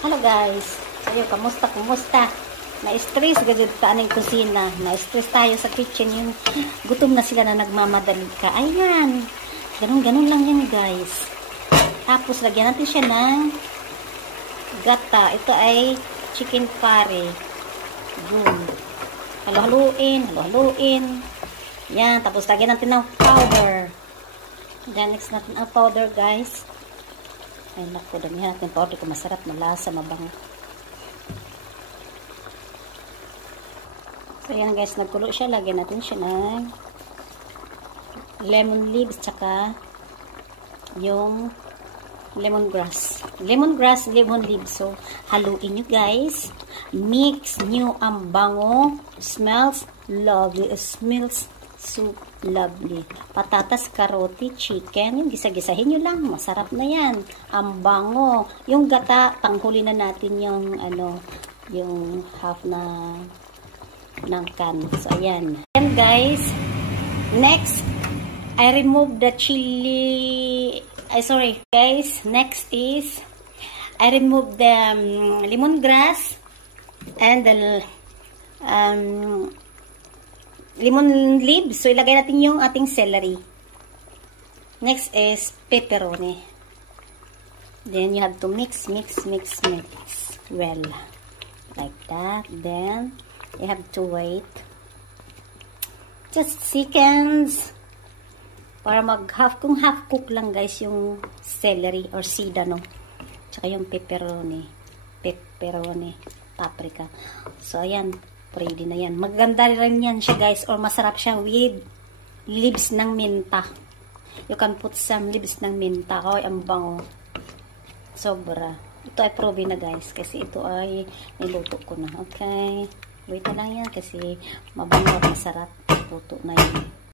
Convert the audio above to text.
Hello guys, sayo kumusta? Na-stress gajud ta aning kusina, na-stress tayo sa kitchen, yung gutom na sila na nagmamadali ka. Ayan, ganun lang yan guys. Tapos lagyan natin siya ng gata. Ito ay chicken curry. Yun. Halo-haluin. Yan, tapos lagyan natin ng powder. Then next natin ang powder guys. Ay naku, damihan natin powder ko, masarap, malasa, mabango. So yan guys, nagkulo siya, lagyan natin siya ng lemon leaves tsaka yung lemongrass, lemon leaves. So haluin nyo guys, mix nyo ang bango, smells lovely, smells so lovely. Patatas, karoti, chicken, yung gisa-gisahin nyo lang, masarap na yan. Ang bango. Yung gata, tanghuli na natin yung yung half na ng can. So ayan. And guys, next I remove the chili. Guys, next is I remove the lemongrass and the lemon leaves. So, ilagay natin yung ating celery. Next is pepperoni. Then, you have to mix well. Like that. Then, you have to wait just seconds para half cook lang guys yung celery or sedano. Tsaka yung pepperoni, paprika. So, ayan. Ready na yan. Maganda rin yan siya guys, or masarap siya with leaves ng minta. You can put some leaves ng minta. Oy, ang bango. Sobra. Ito ay probe na guys, kasi ito ay niluto ko na. Okay. Wait na lang yan kasi mabango at masarap. Luto na yan.